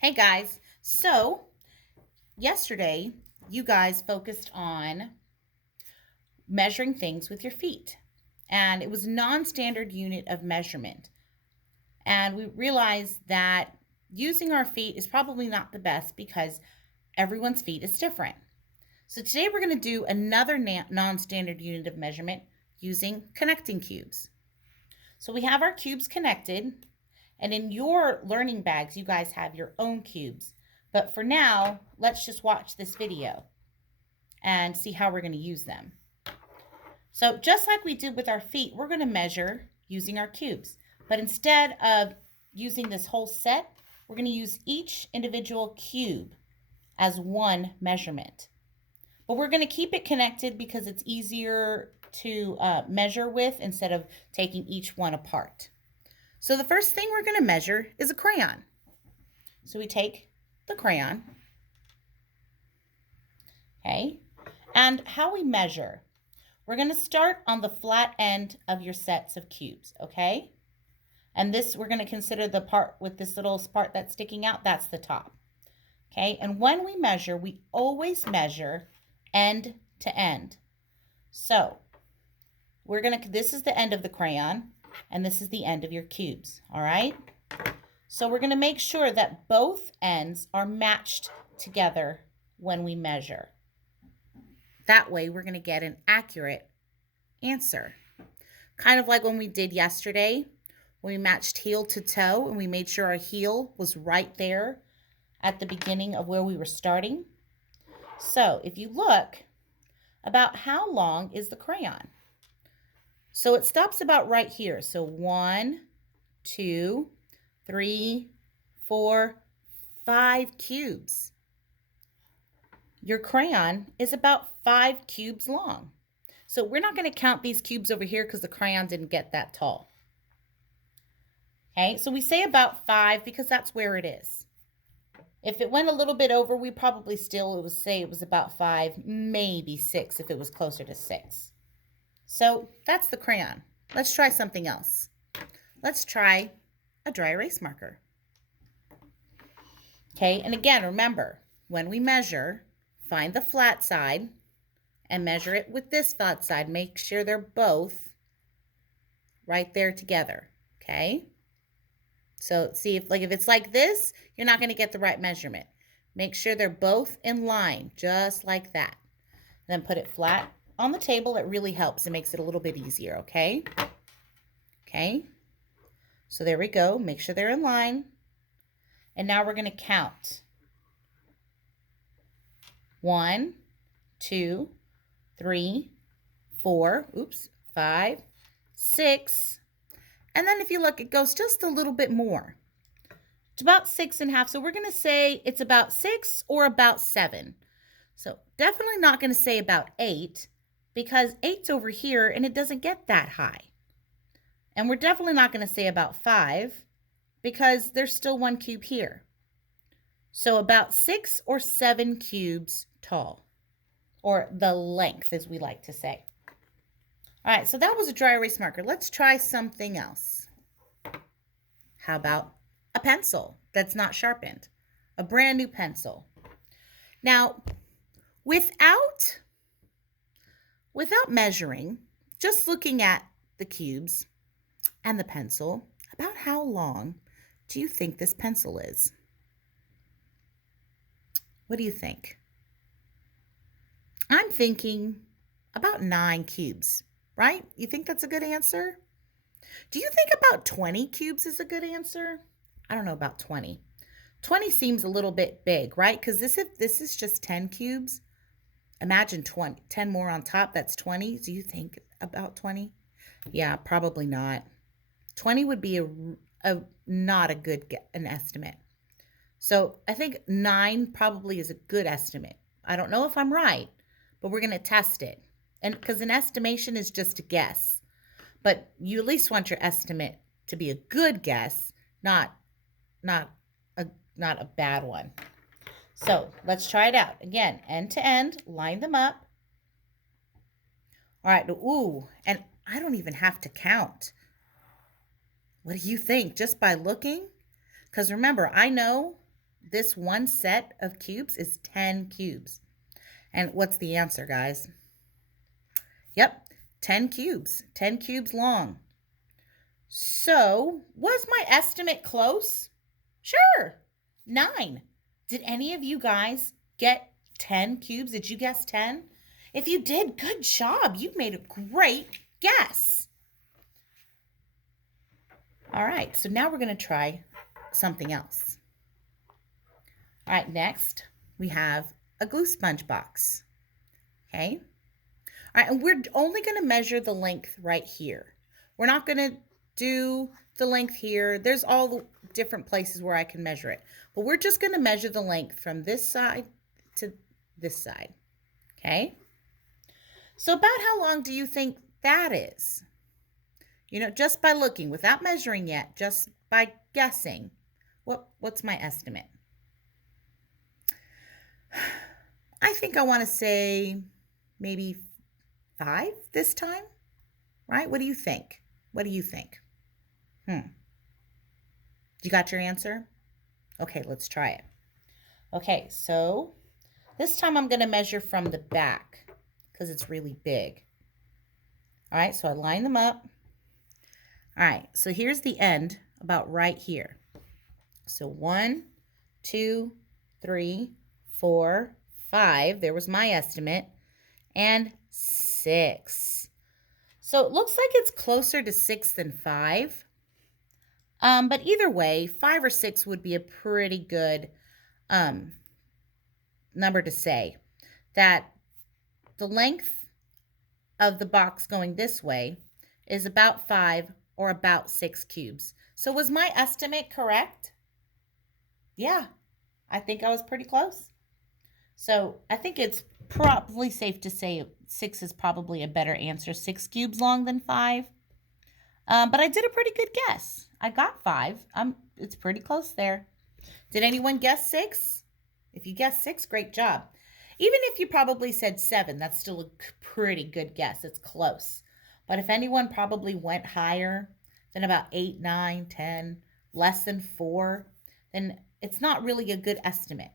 Hey guys, so yesterday you guys focused on measuring things with your feet, and it was a non-standard unit of measurement. And we realized that using our feet is probably not the best because everyone's feet is different. So today we're going to do another non-standard unit of measurement using connecting cubes. So we have our cubes connected, and in your learning bags, you guys have your own cubes. But for now, let's just watch this video and see how we're going to use them. So just like we did with our feet, we're going to measure using our cubes. But instead of using this whole set, we're going to use each individual cube as one measurement. But we're going to keep it connected because it's easier to measure with instead of taking each one apart. So the first thing we're going to measure is a crayon. So we take the crayon, okay? And how we measure, we're going to start on the flat end of your sets of cubes, okay? And this, we're going to consider the part with this little part that's sticking out, that's the top, okay? And when we measure, we always measure end to end. So we're going to, this is the end of the crayon, and this is the end of your cubes, all right? So we're going to make sure that both ends are matched together when we measure. That way we're going to get an accurate answer. Kind of like when we did yesterday, when we matched heel to toe and we made sure our heel was right there at the beginning of where we were starting. So if you look, about how long is the crayon? So it stops about right here. So 1, 2, 3, 4, 5 cubes. Your crayon is about 5 cubes long. So we're not going to count these cubes over here because the crayon didn't get that tall. Okay, so we say about 5 because that's where it is. If it went a little bit over, we probably still would say it was about 5, maybe 6 if it was closer to 6. So that's the crayon. Let's try something else. Let's try a dry erase marker. Okay, and again, remember, when we measure, find the flat side and measure it with this flat side. Make sure they're both right there together, okay? So see, if it's like this, you're not going to get the right measurement. Make sure they're both in line, just like that. Then put it flat on the table. It really helps. It makes it a little bit easier, okay? Okay. So there we go. Make sure they're in line. And now we're going to count. 1, 2, 3, 4, 5, 6. And then if you look, it goes just a little bit more. It's about 6.5. So we're going to say it's about 6 or about 7. So definitely not going to say about 8 because 8's over here and it doesn't get that high. And we're definitely not going to say about 5 because there's still 1 cube here. So about 6 or 7 cubes tall, or the length as we like to say. All right, so that was a dry erase marker. Let's try something else. How about a pencil that's not sharpened? A brand new pencil. Now, without measuring, just looking at the cubes and the pencil, about how long do you think this pencil is? What do you think? I'm thinking about 9 cubes, right? You think that's a good answer? Do you think about 20 cubes is a good answer? I don't know about 20. 20 seems a little bit big, right? Because this is just 10 cubes. Imagine 10 more on top. That's 20. Do you think about 20? Yeah, probably not. 20 would be not a good an estimate. So I think 9 probably is a good estimate. I don't know if I'm right, but we're going to test it. And because an estimation is just a guess. But you at least want your estimate to be a good guess, not a bad one. So let's try it out. Again, end to end, line them up. All right, ooh, and I don't even have to count. What do you think? Just by looking? Because remember, I know this one set of cubes is 10 cubes. And what's the answer, guys? Yep, 10 cubes, 10 cubes long. So, was my estimate close? Sure, 9. Did any of you guys get 10 cubes? Did you guess 10? If you did, good job. You made a great guess. All right, so now we're going to try something else. All right, next we have a glue sponge box. Okay. All right, and we're only going to measure the length right here. We're not going to do the length here. There's all the different places where I can measure it. But we're just going to measure the length from this side to this side. Okay? So about how long do you think that is? You know, just by looking, without measuring yet, just by guessing. What's my estimate? I think I want to say maybe 5 this time, right? What do you think? What do you think? You got your answer? Okay, let's try it. Okay, so this time I'm going to measure from the back because it's really big. All right, so I line them up. All right, so here's the end about right here. So 1, 2, 3, 4, 5. There was my estimate. And 6. So it looks like it's closer to 6 than 5. But either way, 5 or 6 would be a pretty good number to say. That the length of the box going this way is about 5 or about 6 cubes. So was my estimate correct? Yeah, I think I was pretty close. So I think it's probably safe to say 6 is probably a better answer. 6 cubes long than 5. But I did a pretty good guess. I got 5. It's pretty close there. Did anyone guess 6? If you guessed 6, great job. Even if you probably said 7, that's still a pretty good guess. It's close. But if anyone probably went higher than about 8, 9, 10, less than 4, then it's not really a good estimate.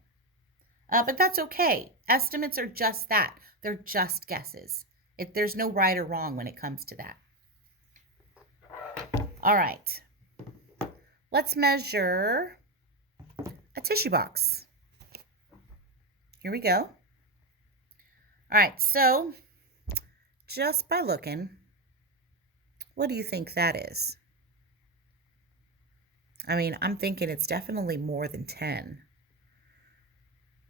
But that's okay. Estimates are just that. They're just guesses. There's no right or wrong when it comes to that. All right. Let's measure a tissue box. Here we go. All right, so just by looking, what do you think that is? I mean, I'm thinking it's definitely more than 10.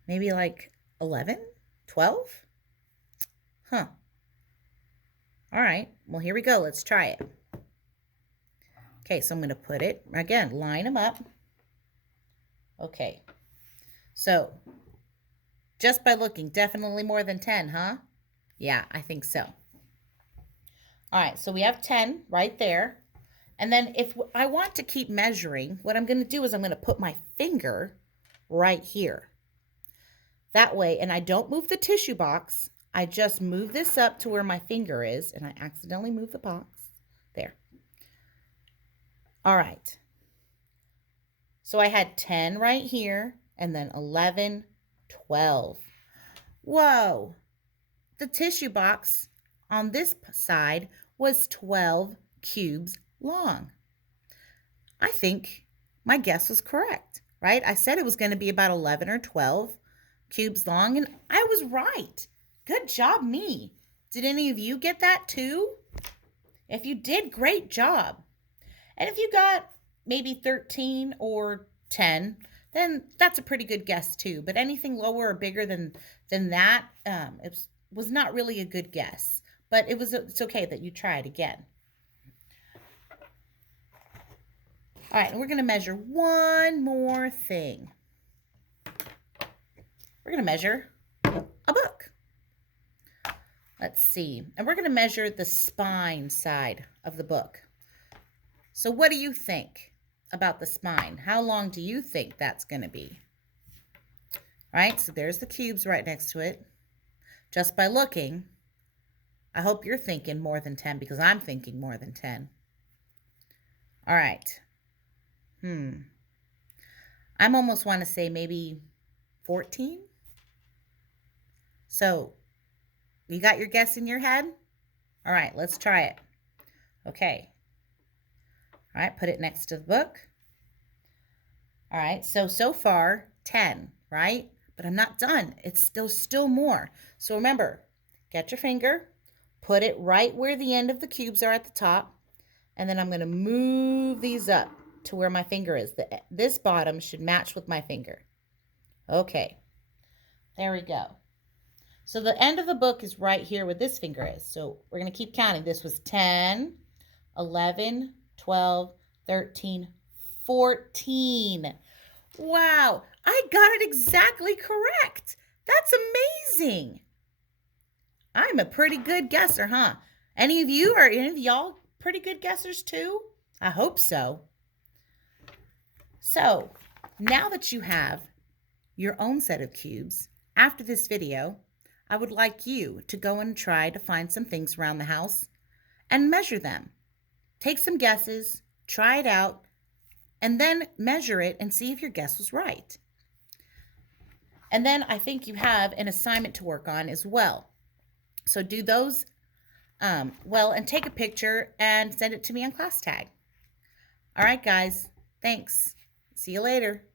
Maybe like 11, 12? Huh. All right, well, here we go. Let's try it. Okay, so I'm going to put it, again, line them up. Okay, so just by looking, definitely more than 10, huh? Yeah, I think so. All right, so we have 10 right there. And then if I want to keep measuring, what I'm going to do is I'm going to put my finger right here. That way, and I don't move the tissue box. I just move this up to where my finger is, and I accidentally move the box. There. All right. So I had 10 right here, and then 11, 12. Whoa. The tissue box on this side was 12 cubes long. I think my guess was correct, right? I said it was going to be about 11 or 12 cubes long, and I was right. Good job, me. Did any of you get that too? If you did, great job. And if you got maybe 13 or 10, then that's a pretty good guess too. But anything lower or bigger than that, it was not really a good guess. But it's okay that you tried again. All right, and we're going to measure one more thing. We're going to measure a book. Let's see. And we're going to measure the spine side of the book. So what do you think about the spine? How long do you think that's going to be? All right, so there's the cubes right next to it. Just by looking, I hope you're thinking more than 10 because I'm thinking more than 10. All right. I'm almost want to say maybe 14. So you got your guess in your head? All right, let's try it. Okay. All right, put it next to the book. All right, so far 10, right? But I'm not done. It's still more. So remember, get your finger, put it right where the end of the cubes are at the top, and then I'm going to move these up to where my finger is. This bottom should match with my finger. Okay, there we go. So the end of the book is right here where this finger is. So we're going to keep counting. This was 10, 11, 12, 13, 14. Wow, I got it exactly correct. That's amazing. I'm a pretty good guesser, huh? Any of you, are any of y'all pretty good guessers too? I hope so. So now that you have your own set of cubes, after this video, I would like you to go and try to find some things around the house and measure them. Take some guesses, try it out, and then measure it and see if your guess was right. And then I think you have an assignment to work on as well. So do those well, and take a picture and send it to me on ClassTag. All right, guys. Thanks. See you later.